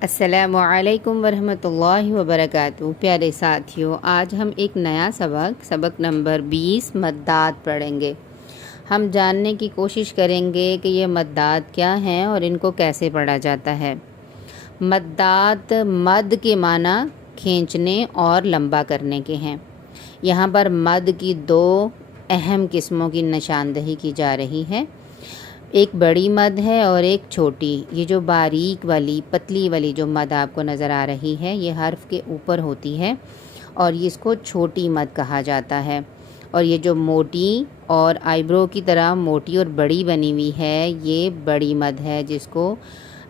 السلام علیکم ورحمۃ اللہ وبرکاتہ۔ پیارے ساتھیوں، آج ہم ایک نیا سبق نمبر 20 مدات پڑھیں گے۔ ہم جاننے کی کوشش کریں گے کہ یہ مدات کیا ہیں اور ان کو کیسے پڑھا جاتا ہے۔ مدات مد کے معنی کھینچنے اور لمبا کرنے کے ہیں۔ یہاں پر مد کی دو اہم قسموں کی نشاندہی کی جا رہی ہے، ایک بڑی مد ہے اور ایک چھوٹی۔ یہ جو باریک والی پتلی والی جو مد آپ کو نظر آ رہی ہے، یہ حرف کے اوپر ہوتی ہے اور اس کو چھوٹی مد کہا جاتا ہے۔ اور یہ جو موٹی اور آئی برو کی طرح موٹی اور بڑی بنی ہوئی ہے، یہ بڑی مد ہے، جس کو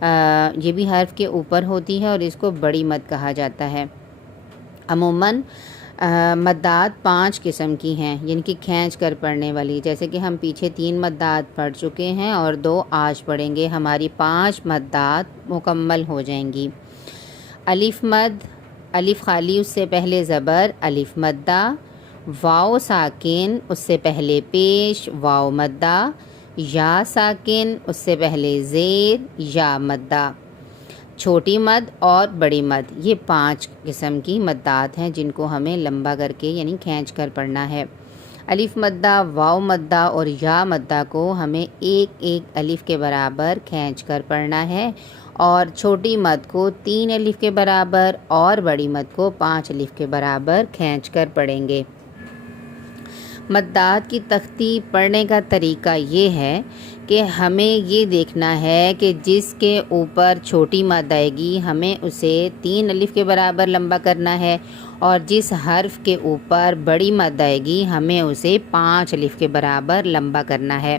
یہ بھی حرف کے اوپر ہوتی ہے اور اس کو بڑی مد کہا جاتا ہے۔ عموماً مدات 5 قسم کی ہیں، جن کی کھینچ کر پڑھنے والی، جیسے کہ ہم پیچھے 3 مدات پڑھ چکے ہیں اور 2 آج پڑھیں گے، ہماری 5 مدات مکمل ہو جائیں گی۔ الف مد، الف خالی اس سے پہلے زبر الف مدہ، واو ساکن اس سے پہلے پیش واو مدہ، یا ساکن اس سے پہلے زیر یا مدہ۔ چھوٹی مد اور بڑی مد، یہ 5 قسم کی مدات ہیں جن کو ہمیں لمبا کر کے یعنی کھینچ کر پڑھنا ہے۔ الف مدہ، واو مدہ اور یا مدہ کو ہمیں ایک ایک الف کے برابر کھینچ کر پڑھنا ہے، اور چھوٹی مد کو 3 الف کے برابر اور بڑی مد کو 5 الف کے برابر کھینچ کر پڑھیں گے۔ مدات کی تختی پڑھنے کا طریقہ یہ ہے کہ ہمیں یہ دیکھنا ہے کہ جس کے اوپر چھوٹی مد آئے گی ہمیں اسے 3 الف کے برابر لمبا کرنا ہے، اور جس حرف کے اوپر بڑی مد آئے گی ہمیں اسے 5 الف کے برابر لمبا کرنا ہے۔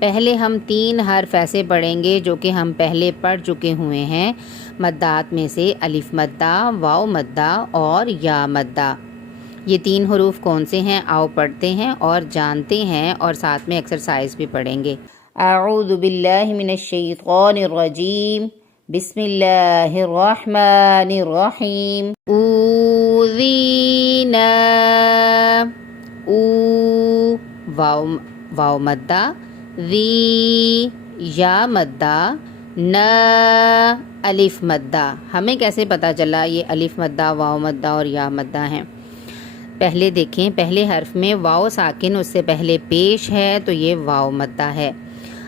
پہلے ہم 3 حرف ایسے پڑھیں گے جو کہ ہم پہلے پڑھ چکے ہوئے ہیں مدات میں سے، الف مدہ، واو مدہ اور یا مدہ۔ یہ 3 حروف کون سے ہیں؟ آؤ پڑھتے ہیں اور جانتے ہیں، اور ساتھ میں ایکسرسائز بھی پڑھیں گے۔ اعوذ باللہ من الشیطان الرجیم، بسم اللہ الرحمن الرحیم۔ اوذینا، او واو مدہ، ذی یا مدہ، نا الف مدہ۔ ہمیں کیسے پتہ چلا یہ الف مدہ، واو مدہ اور یا مدہ ہیں؟ پہلے دیکھیں، پہلے حرف میں واو ساکن اس سے پہلے پیش ہے تو یہ واو مدہ ہے۔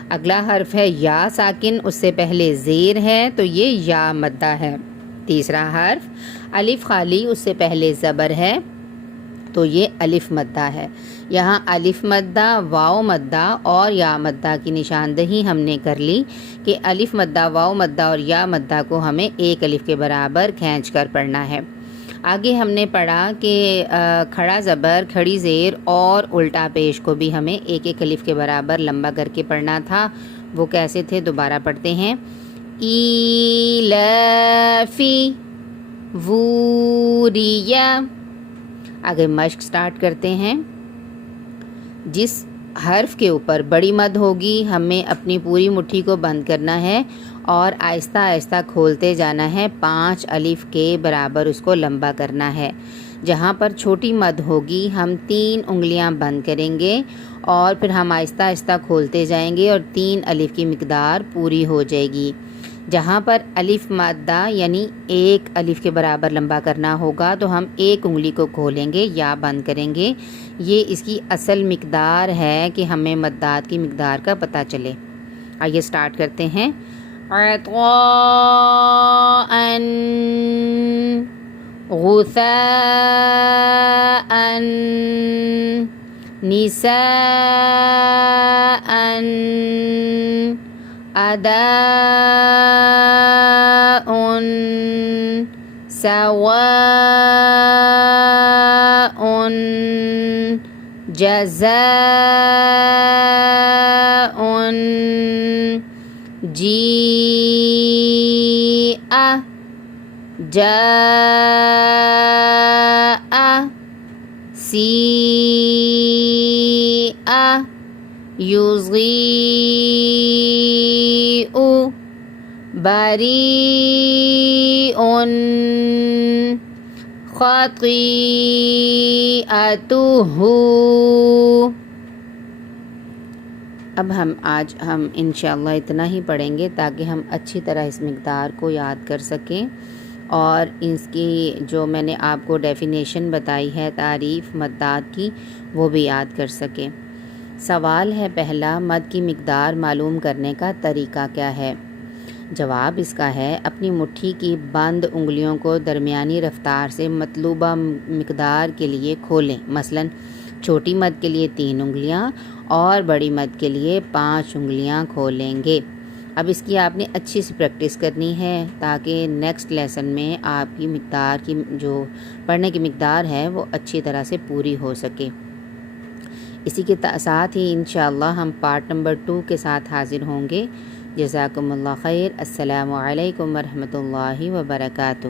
اگلا حرف ہے یا ساکن اس سے پہلے زیر ہے تو یہ یا مدہ ہے۔ تیسرا حرف الف خالی اس سے پہلے زبر ہے تو یہ الف مدہ ہے۔ یہاں الف مدہ، واو مدہ اور یا مدہ کی نشاندہی ہم نے کر لی کہ الف مدہ، واو مدہ اور یا مدہ کو ہمیں 1 الف کے برابر کھینچ کر پڑھنا ہے۔ آگے ہم نے پڑھا کہ کھڑا زبر، کھڑی زیر اور الٹا پیش کو بھی ہمیں 1 1 الف کے برابر لمبا کر کے پڑھنا تھا۔ وہ کیسے تھے؟ دوبارہ پڑھتے ہیں۔ ایلافی، ووریا۔ آگے مشق سٹارٹ کرتے ہیں۔ جس حرف کے اوپر بڑی مد ہوگی ہمیں اپنی پوری مٹھی کو بند کرنا ہے اور آہستہ آہستہ کھولتے جانا ہے، 5 الف کے برابر اس کو لمبا کرنا ہے۔ جہاں پر چھوٹی مد ہوگی ہم 3 انگلیاں بند کریں گے اور پھر ہم آہستہ آہستہ کھولتے جائیں گے اور 3 الف کی مقدار پوری ہو جائے گی۔ جہاں پر الف مادہ یعنی 1 الف کے برابر لمبا کرنا ہوگا تو ہم 1 انگلی کو کھولیں گے یا بند کریں گے۔ یہ اس کی اصل مقدار ہے کہ ہمیں مدات کی مقدار کا پتہ چلے۔ آئیے سٹارٹ کرتے ہیں۔ عطاءً، غثاءً، نساءً، اداء، سواء، جزاء، جیء، جاء، سیء، یضیء، بریء، خطیئتہ۔ اب آج ہم انشاءاللہ اتنا ہی پڑھیں گے تاکہ ہم اچھی طرح اس مقدار کو یاد کر سکیں اور اس کی جو میں نے آپ کو ڈیفینیشن بتائی ہے تعریف مدات کی وہ بھی یاد کر سکیں۔ سوال ہے پہلا، مد کی مقدار معلوم کرنے کا طریقہ کیا ہے؟ جواب اس کا ہے اپنی مٹھی کی بند انگلیوں کو درمیانی رفتار سے مطلوبہ مقدار کے لیے کھولیں۔ مثلا چھوٹی مد کے لیے 3 انگلیاں اور بڑی مد کے لیے 5 انگلیاں کھولیں گے۔ اب اس کی آپ نے اچھی سی پریکٹس کرنی ہے تاکہ نیکسٹ لیسن میں آپ کی مقدار کی جو پڑھنے کی مقدار ہے وہ اچھی طرح سے پوری ہو سکے۔ اسی کے ساتھ ہی انشاءاللہ ہم پارٹ نمبر 2 کے ساتھ حاضر ہوں گے۔ جزاکم اللہ خیر۔ السلام علیکم ورحمۃ اللہ وبرکاتہ۔